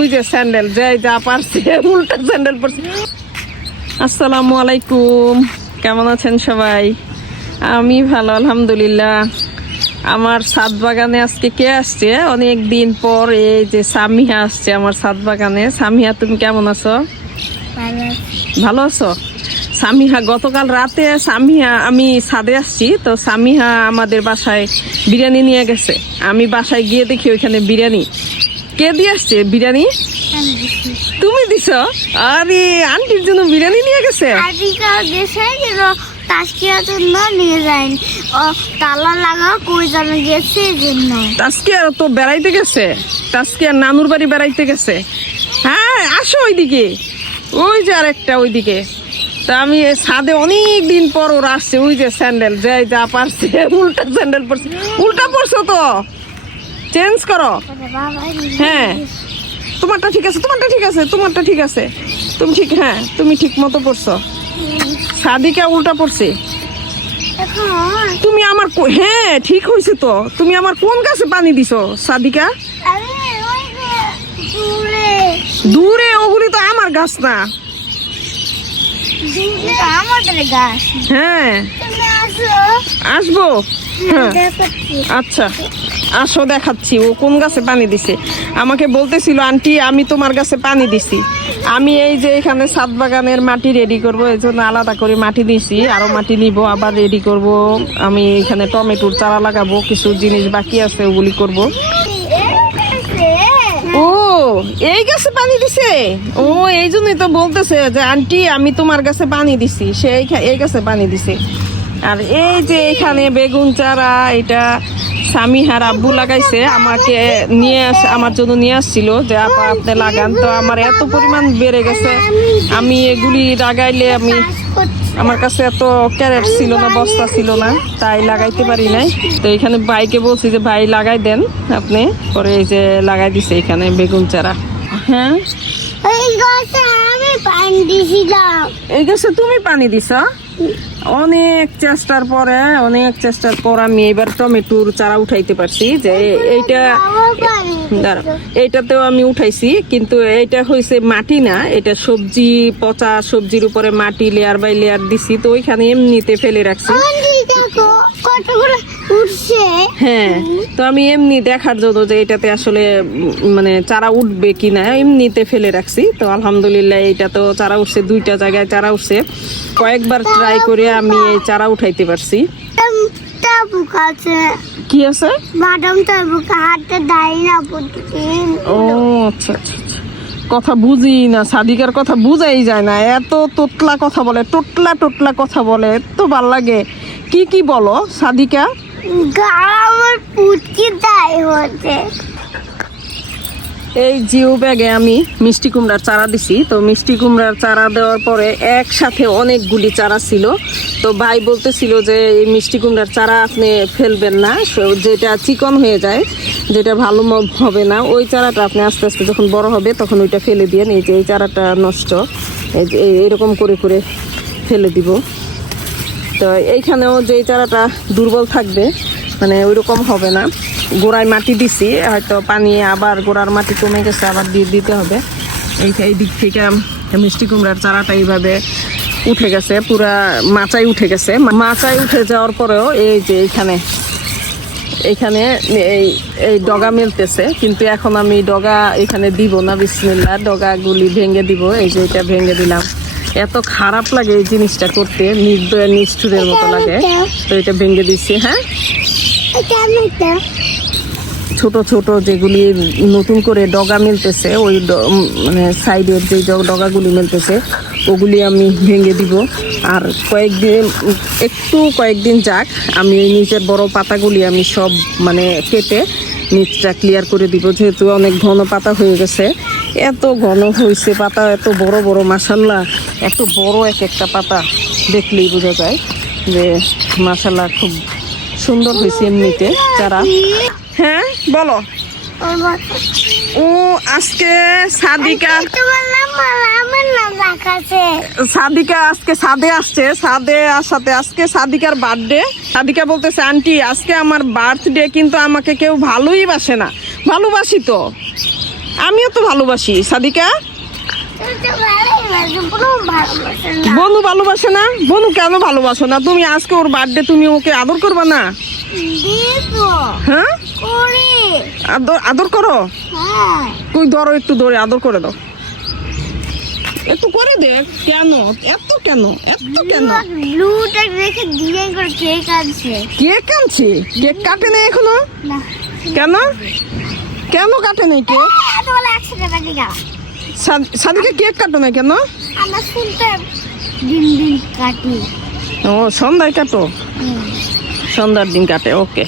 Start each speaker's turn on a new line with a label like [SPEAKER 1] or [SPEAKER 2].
[SPEAKER 1] ওই যে স্যান্ডেল যে যা পারছে উল্টা স্যান্ডেল পরছে। আসসালামু আলাইকুম কেমন আছেন সবাই? আমি ভালো আলহামদুলিল্লাহ। আমার সাত বাগানে আজকে কে আসছে? অনেক দিন পর এই যে সামিহা আসছে আমার সাত বাগানে। সামিহা তুমি কেমন আছো। ভালো আছো? সামিহা গতকাল রাতে সামিহা আমি ছাদে আসছি তো সামিহা আমাদের বাসায় বিরিয়ানি নিয়ে গেছে। আমি বাসায় গিয়ে দেখি ওইখানে বিরিয়ানি। কে দিয়ে আসছে? বিরিয়ানি? তুমি দিছ? আরে আন্টির জন্য বিরিয়ানি নিয়ে গেছে।
[SPEAKER 2] আদিকা তাস্কিয়ার জন্য নিয়ে যায়নি। ও তালা লাগা কই জানো গেছে জন্য।
[SPEAKER 1] তাস্কি আর তো বেড়াইতে গেছে। তাস্কি আর নানুর বাড়ি বেড়াইতে গেছে। হ্যাঁ আসো ওইদিকে। ওই যে আরেকটা ওইদিকে। তা আমি ছাদে অনেক দিন পর ওরা আসছে। ওই যে স্যান্ডেল যে যা পারছে উল্টা স্যান্ডেল পরছে। উল্টা পরছো তো? চেঞ্জ করো। হ্যাঁ। তোমারটা ঠিক আছে তোমারটা ঠিক আছে তোমারটা ঠিক আছে। তুমি ঠিক হ্যাঁ তুমি ঠিক মতো পড়ছো। সাদিকা উল্টা পড়ছে। তুমি আমার হ্যাঁ ঠিক হয়েছে তো। তুমি আমার কোন গাছে পানি দিছো সাদিকা?
[SPEAKER 2] দূরে।
[SPEAKER 1] ওগুলি তো আমার গাছ না। হ্যাঁ। আসব। আচ্ছা আসো, দেখাচ্ছি। ও কোন গাছে পানি দিছে? আমাকে বলতেছিল, আন্টি, আমি তোমার গাছে পানি দিছি। আমি এই যে এখানে সাত বাগানের মাটি রেডি করব এই জন্য আলাদা করে মাটি দিছি। আরও মাটি নিব, আবার রেডি করব। আমি এখানে টমেটোর চারা লাগাবো, কিছু জিনিস বাকি আছে, ওগুলি করব। ও, এই গাছে পানি দিছে? ও, এই জন্যই তো বলতেছে যে, আন্টি, আমি তোমার গাছে পানি দিছি। সে এই গাছে পানি দিছে। আর এই যে এখানে বেগুন চারা এটা স্বামীহার আব্বু লাগাইছে আমাকে নিয়ে আস আমার জন্য নিয়ে আসছিল যে আপা আপনি লাগান। তো আমার এত পরিমাণ বেড়ে গেছে। আমি এগুলি লাগাইলে আমি আমার কাছে এত ক্যারেট ছিল না বস্তা ছিল না তাই লাগাইতে পারি নাই। তো এখানে ভাইকে বলছি যে ভাই লাগাই দেন আপনি। পরে এই যে লাগাই দিছে এখানে বেগুন চারা। হ্যাঁ।
[SPEAKER 2] ওই গাছে আমি পানি দিয়েছিলাম
[SPEAKER 1] এই গাছে তুমি পানি দিছ? অনেক চেষ্টার পরে, অনেক চেষ্টার পর আমি এবার টমেটোর চারা উঠাইতে পারছি যে এইটা এইটাতেও আমি উঠাইছি, কিন্তু এইটা হয়েছে মাটি না, এটা সবজি, পচা সবজির উপরে মাটি লেয়ার বাই লেয়ার দিছি, তো ওইখানে এমনিতে ফেলে রাখছি।
[SPEAKER 2] উঠছে।
[SPEAKER 1] হ্যাঁ তো আমি এমনি দেখার জন্য যে এটাতে আসলে মানে চারা উঠবে কিনা এমনিতে ফেলে রাখছি। তো আলহামদুলিল্লাহ এটা তো চারা উঠছে দুইটা জায়গায় চারা উঠছে। কয়েকবার ট্রাই করে আমি এই চারা উঠাইতে পারছি। কি আছে?
[SPEAKER 2] না
[SPEAKER 1] ও আচ্ছা আচ্ছা আচ্ছা। কথা বুঝি না সাদিকার কথা বুঝাই যায় না। এত তোতলা কথা বলে টোটলা টোটলা কথা বলে এত ভালো লাগে। কি কি বলো সাদিকা?
[SPEAKER 2] আমার দেয় হচ্ছে
[SPEAKER 1] এই জিও ব্যাগে আমি মিষ্টি কুমড়ার চারা দিছি। তো মিষ্টি কুমড়ার চারা দেওয়ার পরে একসাথে অনেকগুলি চারা ছিল। তো ভাই বলতেছিল যে, এই মিষ্টি কুমড়ার চারা আপনি ফেলবেন না। যেটা চিকন হয়ে যায়, যেটা ভালো হবে না, ওই চারাটা আপনি আস্তে আস্তে যখন বড় হবে, তখন ওইটা ফেলে দিয়ে এই যে, এই চারাটা নষ্ট এরকম করে করে ফেলে দিব। তো এইখানেও যে চারাটা দুর্বল থাকবে মানে ওইরকম হবে না। গোড়ায় মাটি দিছি, হয়তো পানি আবার গোড়ার মাটি কমে গেছে, আবার দিয়ে দিতে হবে। এই এই দিক থেকে মিষ্টি কুমড়ার চারাটা এইভাবে উঠে গেছে, পুরা মাচাই উঠে গেছে। মাচাই উঠে যাওয়ার পরেও এই যে এইখানে এখানে এই এই ডগা মেলতেছে, কিন্তু এখন আমি ডগা এখানে দিব না বিসমিল্লা ডগাগুলি ভেঙে দিব, এই যে এটা ভেঙে দিলাম। এত খারাপ লাগে এই জিনিসটা করতে নির্দয় নিষ্ঠুরের মতো লাগে। তো এটা ভেঙে দিচ্ছি হ্যাঁ? ছোট ছোট যেগুলি নতুন করে ডগা মেলতেছে ওই মানে সাইডের যে ডগাগুলি মেলতেছে ওগুলি আমি ভেঙে দিব। আর কয়েকদিন একটু কয়েকদিন যাক আমি ওই নিচের বড় পাতাগুলি আমি সব মানে কেটে নিচটা ক্লিয়ার করে দিব। যেহেতু অনেক ঘন পাতা হয়ে গেছে এত ঘন হয়েছে পাতা এত বড় বড় মাসাল্লাহ এত বড় এক একটা পাতা দেখলেই বোঝা যায় যে মাসাল্লাহ খুব সুন্দর হয়েছে এমনিতে চারা। হ্যাঁ বলো। ও আজকে সাদিকা সাদিকা আজকে সাদে আসছে সাদে আসাতে আজকে সাদিকার বার্থডে সাদিকা বলতেছে আন্টি আজকে আমার বার্থডে কিন্তু আমাকে কেউ ভালোই বাসে না। ভালোবাসি তো। আমিও তো ভালোবাসি। সাদিকা? বনু ভালোবাসে না? বনু কেন ভালোবাসো না? তুমি আজকে ওর বার্থডে তুমি ওকে আদর করবা না? হ্যাঁ? আদর আদর করো? কই ধরো একটু ধরে আদর করে দাও। একটু করে দে কেন? এত কেন? এত কেন?
[SPEAKER 2] ব্লুটা রেখে ডিজাইন করে কেক আনছে।
[SPEAKER 1] কেক আনছে? কেক কাটে না এখনও?
[SPEAKER 2] না।
[SPEAKER 1] কেন? কেন কাটে নাই সাদ- সাদিকা কেক কাটো না কেন?
[SPEAKER 2] দিন দিন কাটি।
[SPEAKER 1] ও সন্ধ্যায় কাটো? সন্ধ্যার দিন কাটে ওকে।